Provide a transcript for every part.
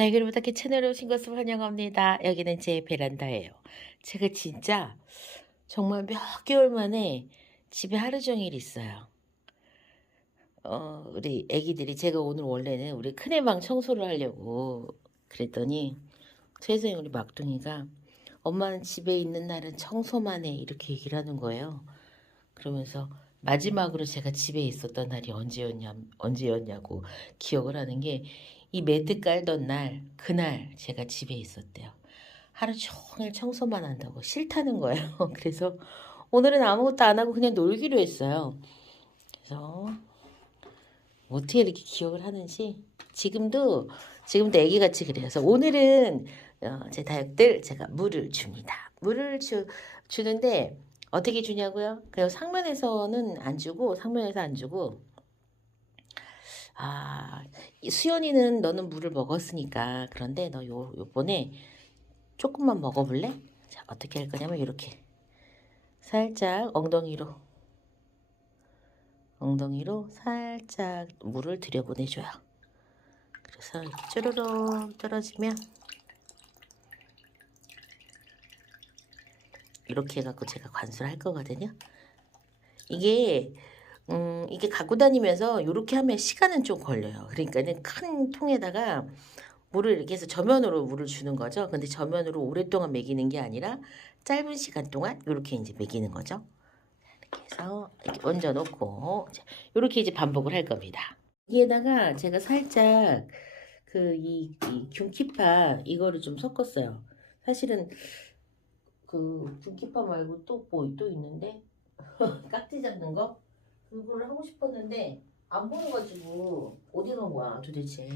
달걀 부탁해 채널에 오신 것을 환영합니다. 여기는 제 베란다예요. 제가 진짜 정말 몇 개월 만에 집에 하루 종일 있어요. 우리 애기들이 제가 오늘 원래는 우리 큰애 방 청소를 하려고 그랬더니 세상에 우리 막둥이가 엄마는 집에 있는 날은 청소만 해 이렇게 얘기를 하는 거예요. 그러면서 마지막으로 제가 집에 있었던 날이 언제였냐고 기억을 하는 게 이 매트 깔던 날, 그날 제가 집에 있었대요. 하루 종일 청소만 한다고 싫다는 거예요. 그래서 오늘은 아무것도 안 하고 그냥 놀기로 했어요. 그래서 어떻게 이렇게 기억을 하는지 지금도 애기같이 그래요. 그래서 오늘은 제 다육들 제가 물을 줍니다. 주는데 어떻게 주냐고요? 그냥 상면에서 안 주고 수연이는 너는 물을 먹었으니까 그런데 너 요번에 조금만 먹어볼래? 자, 어떻게 할 거냐면 이렇게 살짝 엉덩이로 살짝 물을 들여보내줘요. 그래서 이렇게 쭈루룩 떨어지면 이렇게 해갖고 제가 관수를 할 거거든요. 이게 갖고 다니면서 이렇게 하면 시간은 좀 걸려요. 그러니까는 큰 통에다가 물을 이렇게 해서 저면으로 물을 주는 거죠. 근데 저면으로 오랫동안 먹이는 게 아니라 짧은 시간 동안 이렇게 이제 먹이는 거죠. 이렇게 해서 이렇게 얹어 놓고 이렇게 이제 반복을 할 겁니다. 여기에다가 제가 살짝 이 균키파 이거를 좀 섞었어요. 사실은 균키파 말고 또 또 있는데 깍지 잡는 거 그거를 하고 싶었는데 안 보여가지고 어디 간 거야 도대체.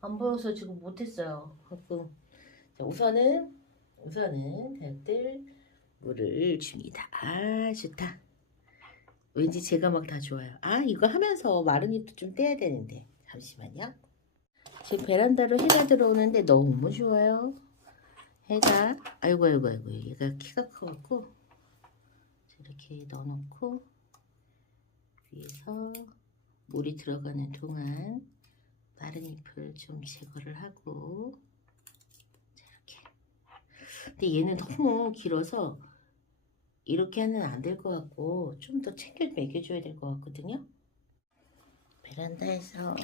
안 보여서 지금 못했어요. 자, 우선은 다육들 물을 줍니다. 좋다. 왠지 제가 막 다 좋아요. 이거 하면서 마른 잎도 좀 떼야 되는데 잠시만요. 지금 베란다로 해가 들어오는데 너무 좋아요. 해가 아이고 얘가 키가 커갖고 이렇게 넣어놓고 위에서 물이 들어가는 동안 마른 잎을 좀 제거를 하고 이렇게. 근데 얘는 너무 길어서 이렇게는 안 될 것 같고 좀 더 챙겨 먹여줘야 될 것 같거든요. 베란다에서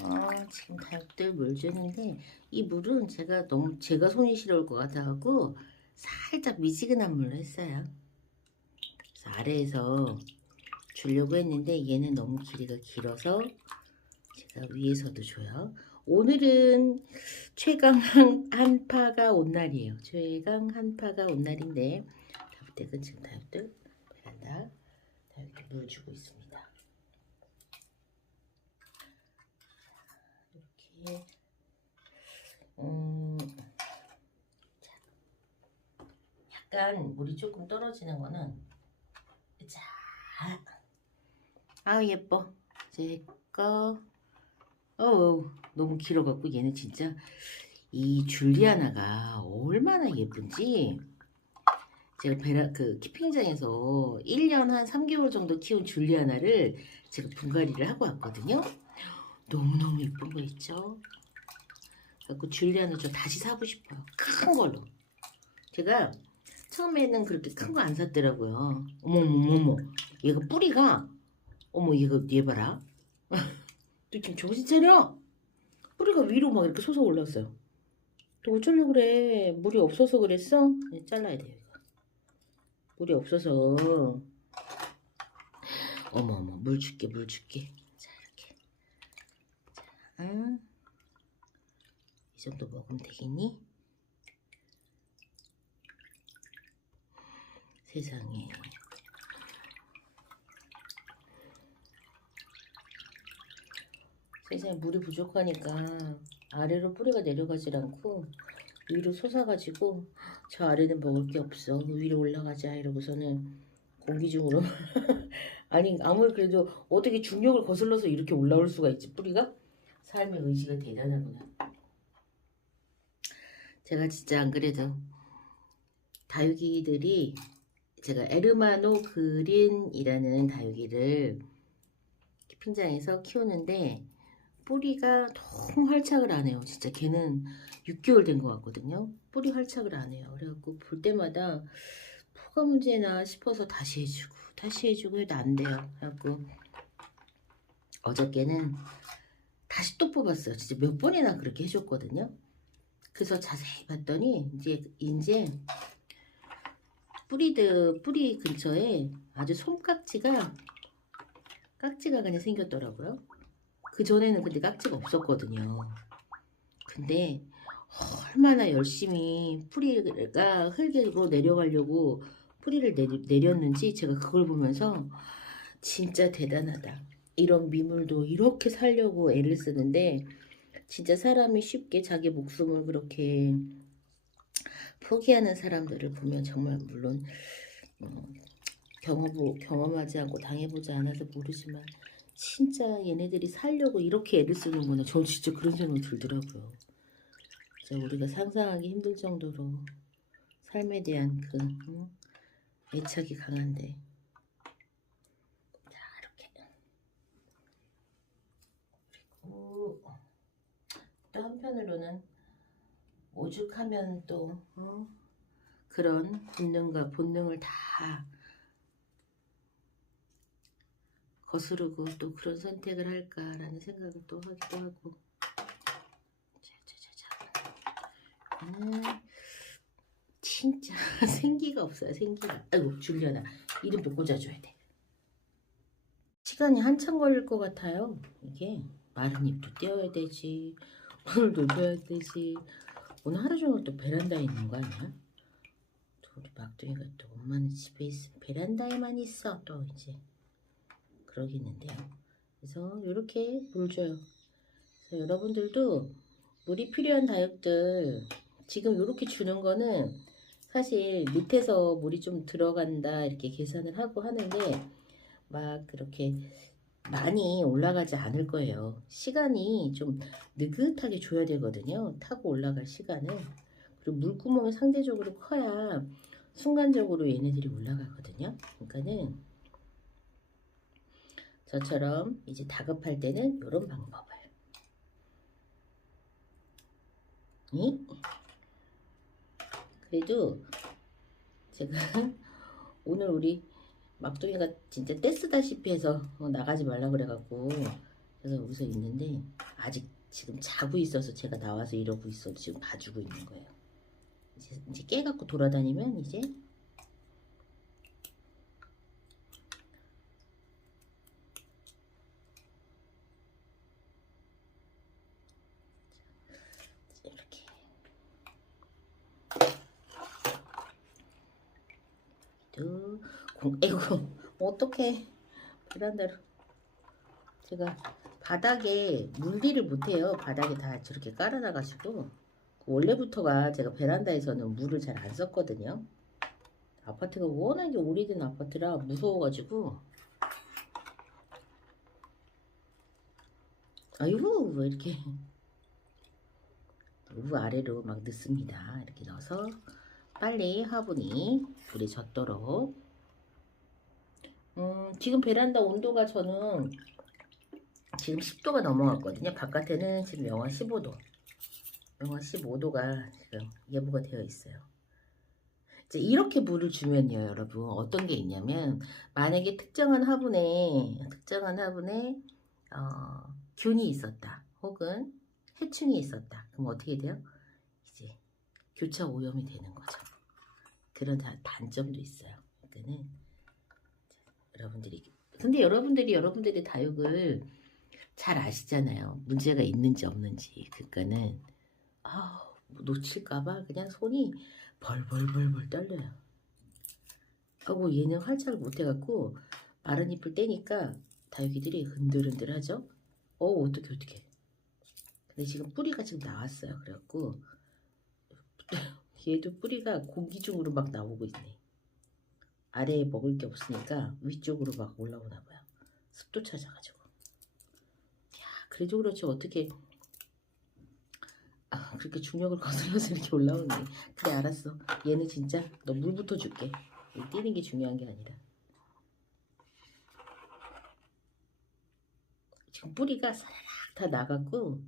지금 다육들 물 주는데 이 물은 제가 손이 시려울 것 같아갖고 살짝 미지근한 물로 했어요. 그래서 아래에서 주려고 했는데 얘는 너무 길이가 길어서 제가 위에서도 줘요. 오늘은 최강 한파가 온 날이에요. 최강 한파가 온 날인데 다육들 지금 다육들 베란다 다육들 물 주고 있습니다. 이렇게 약간 물이 조금 떨어지는 거는 자, 예뻐 제거 너무 길어갖고 얘는 진짜 이 줄리아나가 얼마나 예쁜지 제가 키핑장에서 1년 한 3개월 정도 키운 줄리아나를 제가 분갈이를 하고 왔거든요. 너무너무 예쁜 거 있죠. 그래서 줄리아나 좀 다시 사고 싶어요. 큰 걸로. 제가 처음에는 그렇게 큰 거 안 샀더라고요. 어머머머머 얘가 뿌리가 얘 봐라. 너 지금 정신 차려. 뿌리가 위로 막 이렇게 솟아 올랐어요. 또 어쩌려고 그래. 물이 없어서 그랬어? 네, 잘라야 돼요 이거. 물이 없어서. 어머어머 물 줄게. 자 이렇게. 자, 이 정도 먹으면 되겠니? 세상에. 세상에 물이 부족하니까 아래로 뿌리가 내려가질 않고 위로 솟아가지고 저 아래는 먹을 게 없어. 위로 올라가자 이러고서는 공기 중으로 아니 아무리 그래도 어떻게 중력을 거슬러서 이렇게 올라올 수가 있지 뿌리가? 삶의 의지가 대단하구나. 제가 진짜 안 그래도 다육이들이 제가 에르마노 그린이라는 다육이를 키핑장에서 키우는데 뿌리가 너무 활착을 안 해요. 진짜 걔는 6개월 된 것 같거든요. 뿌리 활착을 안 해요. 그래갖고 볼 때마다 뭐가 문제나 싶어서 다시 해주고 해도 안 돼요. 그래갖고 어저께는 다시 또 뽑았어요. 진짜 몇 번이나 그렇게 해줬거든요. 그래서 자세히 봤더니 이제 뿌리 근처에 아주 깍지가 그냥 생겼더라고요. 그 전에는 근데 깍지가 없었거든요. 근데 얼마나 열심히 뿌리가 흙으로 내려가려고 뿌리를 내렸는지 제가 그걸 보면서 진짜 대단하다. 이런 미물도 이렇게 살려고 애를 쓰는데 진짜 사람이 쉽게 자기 목숨을 그렇게 포기하는 사람들을 보면 정말 물론 경험하지 않고 당해보지 않아서 모르지만 진짜 얘네들이 살려고 이렇게 애를 쓰는구나. 저 진짜 그런 생각이 들더라고요. 진짜 우리가 상상하기 힘들 정도로 삶에 대한 그 애착이 강한데. 자, 이렇게. 그리고 또 한편으로는 오죽하면 또 그런 본능을 다 거스르고 또 그런 선택을 할까라는 생각을 또 하기도 하고. 진짜 생기가 없어요. 생기가. 아이고 줄려나 이름도 꽂아줘야 돼. 시간이 한참 걸릴 것 같아요. 이게 마른 잎도 떼어야 되지, 물도 줘야 되지. 오늘 하루 종일 또 베란다에 있는 거 아니야? 또 우리 막둥이가 또 엄마는 집에 있으면 베란다에만 있어. 또 이제 그러겠는데요. 그래서 이렇게 물 줘요. 그래서 여러분들도 물이 필요한 다육들 지금 이렇게 주는 거는 사실 밑에서 물이 좀 들어간다 이렇게 계산을 하고 하는데 막 그렇게 많이 올라가지 않을 거예요. 시간이 좀 느긋하게 줘야 되거든요. 타고 올라갈 시간을. 그리고 물구멍이 상대적으로 커야 순간적으로 얘네들이 올라가거든요. 그러니까는 저처럼 이제 다급할 때는 이런 방법을. 그래도 제가 오늘 우리 막둥이가 진짜 떼쓰다시피 해서 나가지 말라 그래갖고 그래서 여기서 있는데 아직 지금 자고 있어서 제가 나와서 이러고 있어. 지금 봐주고 있는 거예요. 이제 깨갖고 돌아다니면 이제 이렇게 에이구 어떡해. 베란다로 제가 바닥에 물리를 못해요. 바닥에 다 저렇게 깔아놔가지고 원래부터가 제가 베란다에서는 물을 잘 안 썼거든요. 아파트가 워낙에 오래된 아파트라 무서워가지고 아이고 왜 이렇게 우 아래로 막 넣습니다. 이렇게 넣어서 빨리 화분이 물에 젖도록. 지금 베란다 온도가 저는 지금 10도가 넘어갔거든요. 바깥에는 지금 영하 15도 영하 15도가 지금 예보가 되어 있어요. 이제 이렇게 물을 주면요 여러분 어떤 게 있냐면 만약에 특정한 화분에 균이 있었다 혹은 해충이 있었다 그럼 어떻게 돼요? 이제 교차 오염이 되는 거죠. 그런 단점도 있어요. 그러니까는 근데 여러분들이 여러분들의 다육을 잘 아시잖아요. 문제가 있는지 없는지. 그러니까는 놓칠까봐 그냥 손이 벌벌벌벌 떨려요. 하고 얘는 활착을 못해갖고 마른 잎을 떼니까 다육이들이 흔들흔들하죠. 어떡해. 근데 지금 뿌리가 지금 나왔어요. 그래갖고 얘도 뿌리가 공기 중으로 막 나오고 있네. 아래에 먹을 게 없으니까 위쪽으로 막 올라오나 봐요. 습도 찾아가지고. 야, 그래도 그렇지 어떻게 그렇게 중력을 거슬러서 이렇게 올라오니. 그래 알았어. 얘는 진짜 너 물부터 줄게. 뛰는 게 중요한 게 아니라. 지금 뿌리가 사라락 다 나갔고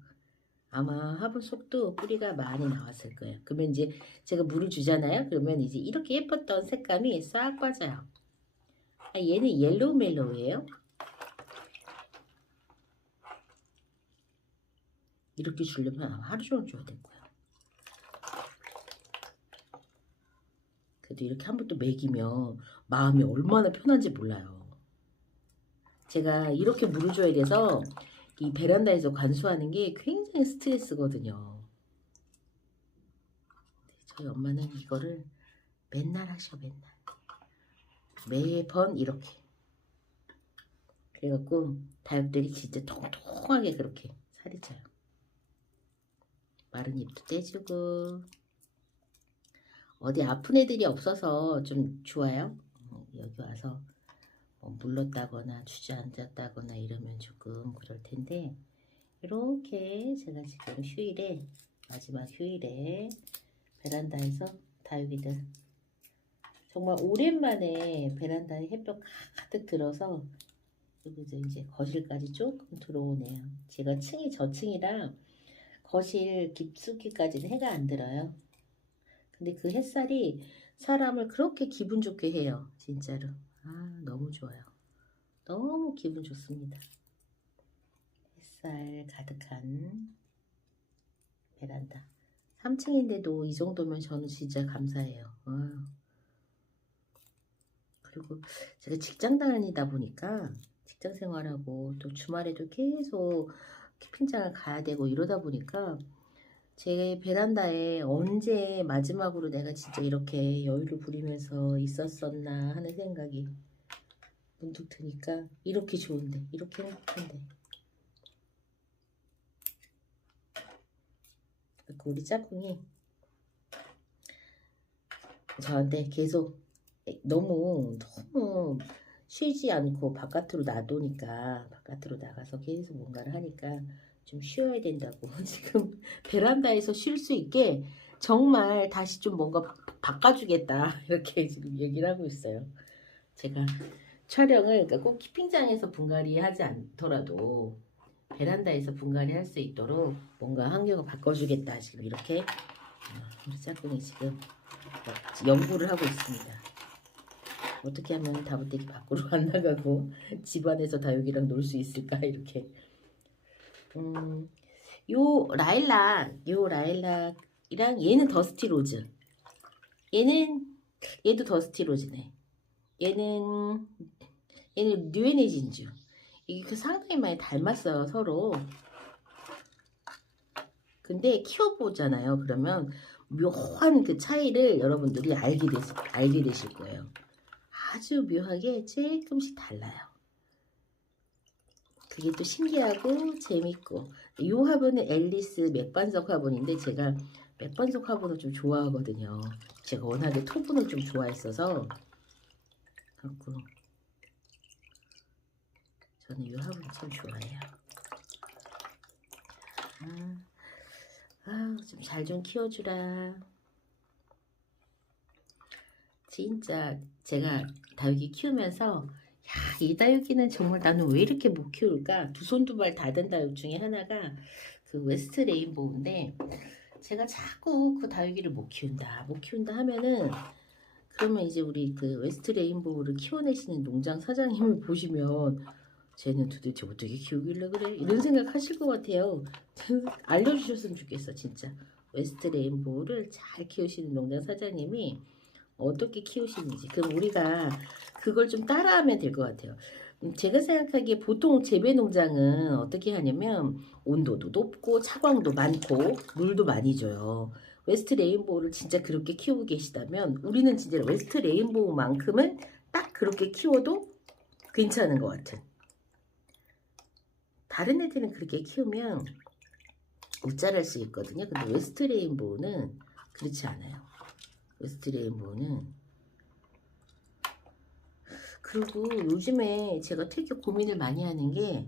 아마 화분 속도 뿌리가 많이 나왔을 거예요. 그러면 이제 제가 물을 주잖아요. 그러면 이제 이렇게 예뻤던 색감이 싹 빠져요. 아, 얘는 옐로우 멜로우예요. 이렇게 주려면 아마 하루 종일 줘야 될 거예요. 그래도 이렇게 한 번 또 먹이면 마음이 얼마나 편한지 몰라요. 제가 이렇게 물을 줘야 돼서 이 베란다에서 관수하는 게 굉장히 스트레스거든요. 저희 엄마는 이거를 맨날 하셔, 맨날. 매번 이렇게. 그래갖고 다육들이 진짜 통통하게 그렇게 살이 쪄요. 마른 잎도 떼주고. 어디 아픈 애들이 없어서 좀 좋아요. 여기 와서 뭐 물렀다거나 주저앉았다거나 이러면 조금 그럴 텐데, 이렇게 제가 지금 휴일에, 마지막 휴일에 베란다에서 다육이들 정말 오랜만에 베란다에 햇볕 가득 들어서, 그리고 이제 거실까지 조금 들어오네요. 제가 층이 저층이라 거실 깊숙이까지는 해가 안 들어요. 근데 그 햇살이 사람을 그렇게 기분 좋게 해요. 진짜로. 아, 너무 좋아요. 너무 기분 좋습니다. 햇살 가득한 베란다. 3층인데도 이 정도면 저는 진짜 감사해요. 아. 그리고 제가 직장 다니다 보니까 직장 생활하고 또 주말에도 계속 캠핑장을 가야 되고 이러다 보니까 제 베란다에 언제 마지막으로 내가 진짜 이렇게 여유를 부리면서 있었었나 하는 생각이 문득 드니까, 이렇게 좋은데, 이렇게 행복한데. 우리 짝꿍이 저한테 계속 너무 쉬지 않고 바깥으로 놔두니까, 바깥으로 나가서 계속 뭔가를 하니까 좀 쉬어야 된다고 지금 베란다에서 쉴 수 있게 정말 다시 좀 뭔가 바꿔주겠다 이렇게 지금 얘기를 하고 있어요. 제가 촬영을, 그러니까 꼭 캠핑장에서 분갈이 하지 않더라도 베란다에서 분갈이 할 수 있도록 뭔가 환경을 바꿔주겠다 지금 이렇게 우리 짝꿍이 지금 연구를 하고 있습니다. 어떻게 하면 다부떼기 밖으로 안 나가고 집안에서 다육이랑 놀 수 있을까 이렇게. 요 라일락이랑 얘는 더스티 로즈. 얘도 더스티 로즈네. 얘는 뉴에네 진주. 이게 그 상당히 많이 닮았어요, 서로. 근데 키워보잖아요. 그러면 묘한 그 차이를 여러분들이 알게 되실 거예요. 아주 묘하게 조금씩 달라요. 그게 또 신기하고 재밌고. 이 화분은 앨리스 맥반석 화분인데 제가 맥반석 화분을 좀 좋아하거든요. 제가 워낙에 토분을 좀 좋아했어서 그렇고 저는 이 화분 참 좋아해요. 좀 잘 좀 키워주라. 진짜 제가 다육이 키우면서 이 다육이는 정말 나는 왜 이렇게 못 키울까? 두 손 두 발 다 된 다육 중에 하나가 그 웨스트 레인보우인데, 제가 자꾸 그 다육이를 못 키운다 하면은, 그러면 이제 우리 그 웨스트 레인보우를 키워내시는 농장 사장님을 보시면 쟤는 도대체 어떻게 키우길래 그래? 이런 생각 하실 것 같아요. 알려주셨으면 좋겠어, 진짜. 웨스트 레인보우를 잘 키우시는 농장 사장님이 어떻게 키우시는지. 그럼 우리가 그걸 좀 따라하면 될 것 같아요. 제가 생각하기에 보통 재배 농장은 어떻게 하냐면 온도도 높고 차광도 많고 물도 많이 줘요. 웨스트 레인보우를 진짜 그렇게 키우고 계시다면 우리는 진짜 웨스트 레인보우만큼은 딱 그렇게 키워도 괜찮은 것 같은. 다른 애들은 그렇게 키우면 못 자랄 수 있거든요. 근데 웨스트 레인보우는 그렇지 않아요. 웨스트 레인보우는. 그리고 요즘에 제가 되게 고민을 많이 하는 게,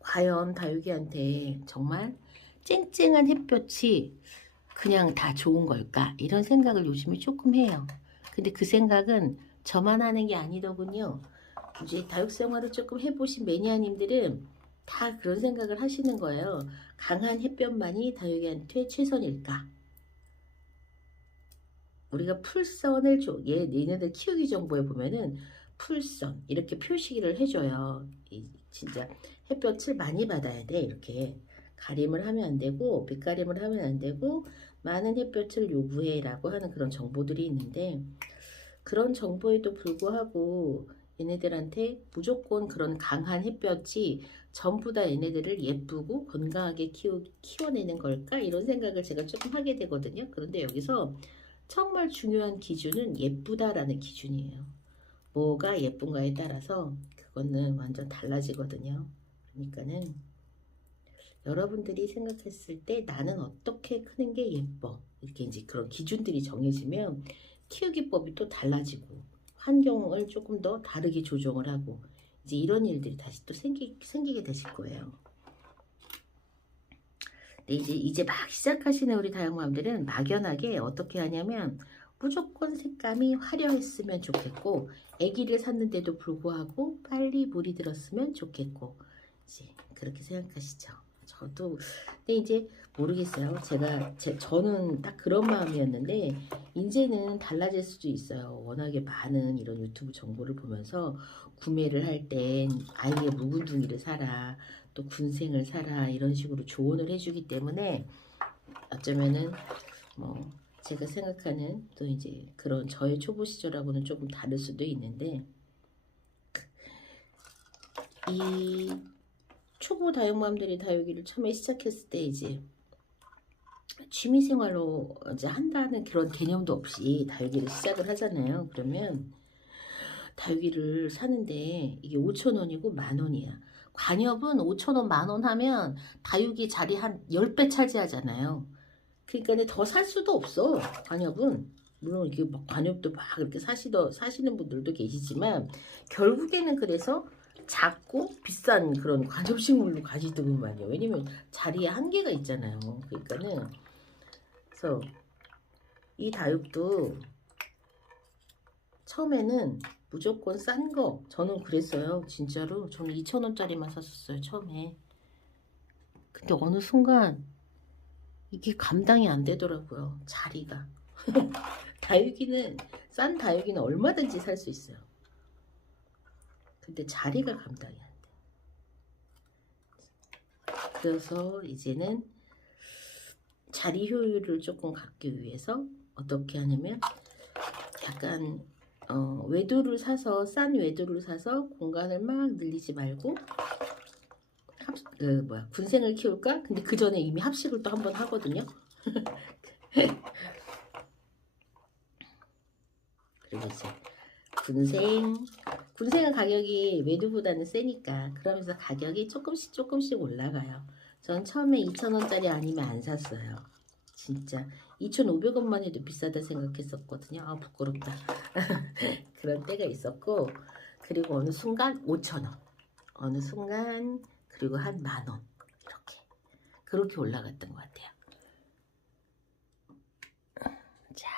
과연 다육이한테 정말 쨍쨍한 햇볕이 그냥 다 좋은 걸까? 이런 생각을 요즘에 조금 해요. 근데 그 생각은 저만 하는 게 아니더군요. 이제 다육 생활을 조금 해보신 매니아님들은 다 그런 생각을 하시는 거예요. 강한 햇볕만이 다육이한테 최선일까? 우리가 풀선을 얘네들 키우기 정보에 보면은 풀선 이렇게 표시를 해줘요. 진짜 햇볕을 많이 받아야 돼. 이렇게 가림을 하면 안 되고 빛가림을 하면 안 되고 많은 햇볕을 요구해라고 하는 그런 정보들이 있는데, 그런 정보에도 불구하고 얘네들한테 무조건 그런 강한 햇볕이 전부 다 얘네들을 예쁘고 건강하게 키워내는 걸까? 이런 생각을 제가 조금 하게 되거든요. 그런데 여기서 정말 중요한 기준은 예쁘다라는 기준이에요. 뭐가 예쁜가에 따라서 그거는 완전 달라지거든요. 그러니까는 여러분들이 생각했을 때 나는 어떻게 크는 게 예뻐, 이렇게 이제 그런 기준들이 정해지면 키우기법이 또 달라지고 환경을 조금 더 다르게 조정을 하고 이제 이런 일들이 다시 또 생기게 되실 거예요. 근데 이제 막 시작하시는 우리 다육맘들은 막연하게 어떻게 하냐면 무조건 색감이 화려했으면 좋겠고 아기를 샀는데도 불구하고 빨리 물이 들었으면 좋겠고 이제 그렇게 생각하시죠. 저도 근데 이제 모르겠어요. 저는 딱 그런 마음이었는데 이제는 달라질 수도 있어요. 워낙에 많은 이런 유튜브 정보를 보면서 구매를 할 땐 아이의 묵은둥이를 사라, 또 군생을 사라 이런 식으로 조언을 해주기 때문에 어쩌면은 뭐 제가 생각하는 또 이제 그런 저의 초보 시절하고는 조금 다를 수도 있는데, 이 초보 다육맘들이 다육이를 처음에 시작했을 때 이제 취미생활로 이제 한다는 그런 개념도 없이 다육이를 시작을 하잖아요. 그러면 다육이를 사는데 이게 5,000원이고 10,000원이야. 관엽은 5,000원, 10,000원 하면 다육이 자리 한 10배 차지하잖아요. 그러니까 더 살 수도 없어. 관엽은. 물론 이게 막 관엽도 막 이렇게 사시는 분들도 계시지만 결국에는 그래서 작고 비싼 그런 관엽식물로 가시더구만요. 왜냐면 자리에 한계가 있잖아요. 그러니까는 그래서 이 다육도 처음에는 무조건 싼 거, 저는 그랬어요. 진짜로 저는 2,000원짜리만 샀었어요 처음에. 근데 어느 순간 이게 감당이 안 되더라고요. 자리가. 싼 다육이는 얼마든지 살 수 있어요. 근데 자리가 감당이 안 돼. 그래서 이제는 자리 효율을 조금 갖기 위해서 어떻게 하냐면 약간 외도를 사서, 싼 외도를 사서 공간을 막 늘리지 말고 군생을 키울까? 근데 그 전에 이미 합식을 또 한번 하거든요. 그리고 이제 군생은 가격이 외도보다는 세니까 그러면서 가격이 조금씩 올라가요. 전 처음에 2,000원짜리 아니면 안 샀어요. 진짜 2,500원만 해도 비싸다 생각했었거든요. 아 부끄럽다. 그런 때가 있었고, 그리고 어느 순간 5,000원, 어느 순간 그리고 한 10,000원 그렇게 올라갔던 것 같아요. 자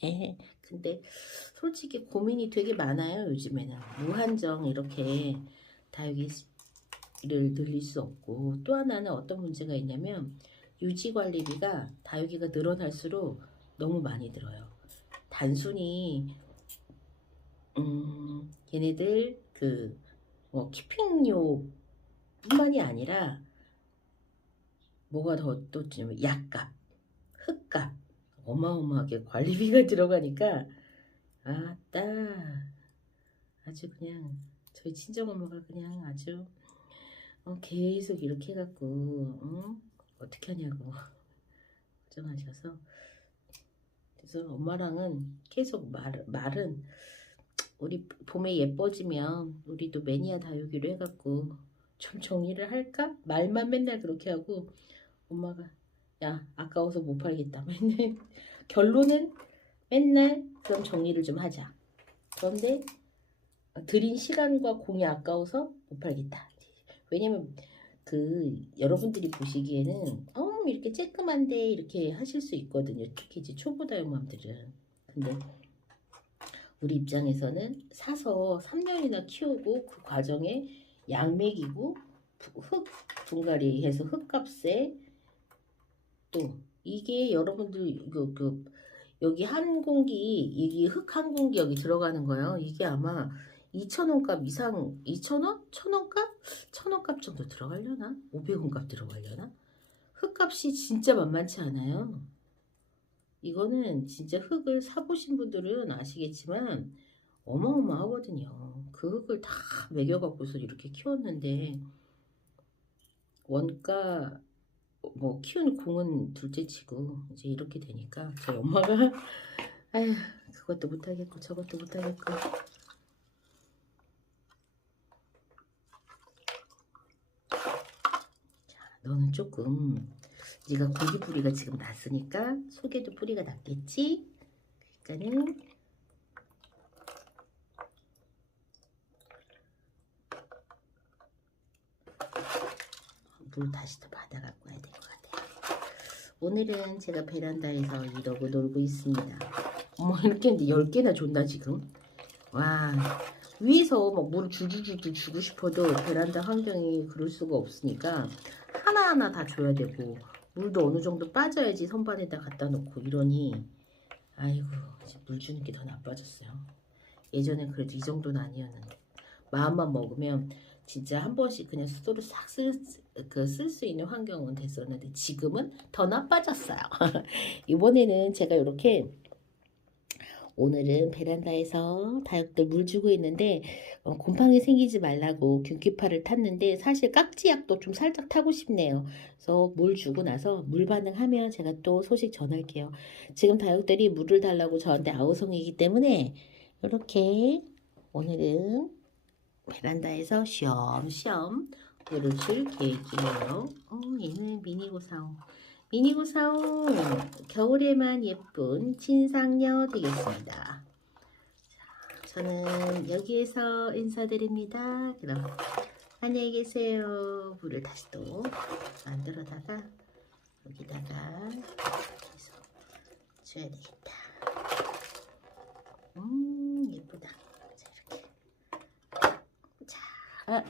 이렇게. 근데 솔직히 고민이 되게 많아요. 요즘에는 무한정 이렇게 다육이를 늘릴 수 없고, 또 하나는 어떤 문제가 있냐면 유지관리비가 다육이가 늘어날수록 너무 많이 들어요. 단순히 얘네들 키핑료 뿐만이 아니라 뭐가 또 약값, 흙값 어마어마하게 관리비가 들어가니까 아따 아주 그냥 저희 친정엄마가 그냥 아주 계속 이렇게 해갖고 어떻게 하냐고 걱정하셔서, 그래서 엄마랑은 계속 말은 우리 봄에 예뻐지면 우리도 매니아 다육이로 해갖고 좀 정리를 할까? 말만 맨날 그렇게 하고 엄마가 야 아까워서 못 팔겠다 맨날 결론은 맨날 그럼 정리를 좀 하자. 그런데 들인 시간과 공이 아까워서 못 팔겠다. 왜냐면 여러분들이 보시기에는 이렇게 쬐끔한데 이렇게 하실 수 있거든요. 특히 이제 초보 다육맘들은. 근데 우리 입장에서는 사서 3년이나 키우고 그 과정에 약 먹이고 흙 분갈이 해서 흙값에 또 이게 여러분들 여기 한 공기 여기 흙 한 공기 여기 들어가는 거예요. 이게 아마 2,000원 값 이상 2,000원? 1,000원 값? 1,000원 값 정도 들어가려나? 500원 값 들어가려나? 흙값이 진짜 만만치 않아요. 이거는 진짜 흙을 사보신 분들은 아시겠지만 어마어마하거든요. 그 흙을 다 매겨갖고서 이렇게 키웠는데 원가 뭐 키운 공은 둘째치고 이제 이렇게 되니까 저희 엄마가 아휴 그것도 못하겠고 저것도 못하겠고 너는 조금 네가 고기 뿌리가 지금 났으니까 속에도 뿌리가 났겠지? 그러니까는 물 다시 더 받아 갖고 와야 될 것 같아요. 오늘은 제가 베란다에서 이러고 놀고 있습니다. 어머 이렇게 했는데 10개나 줬나 지금? 와 위에서 막 물을 줄줄줄 주고 싶어도 베란다 환경이 그럴 수가 없으니까 하나하나 다 줘야 되고 물도 어느 정도 빠져야지 선반에다 갖다 놓고 이러니 아이고 이제 물 주는 게 더 나빠졌어요. 예전엔 그래도 이 정도는 아니었는데 마음만 먹으면 진짜 한 번씩 그냥 수도를 싹 쓸 수 있는 환경은 됐었는데 지금은 더 나빠졌어요. 이번에는 제가 이렇게 오늘은 베란다에서 다육들 물 주고 있는데 곰팡이 생기지 말라고 균기파를 탔는데 사실 깍지약도 좀 살짝 타고 싶네요. 그래서 물 주고 나서 물 반응하면 제가 또 소식 전할게요. 지금 다육들이 물을 달라고 저한테 아우성이기 때문에 이렇게 오늘은 베란다에서 쉬엄쉬엄 물을 줄 계획이에요. 얘는 미니고사옹. 미니고사옹 겨울에만 예쁜 진상녀 되겠습니다. 저는 여기에서 인사드립니다. 그럼 안녕히 계세요. 물을 다시 또 만들어다가 여기다가 해서 줘야 되겠다. 예쁘다. 자, 이렇게. 자,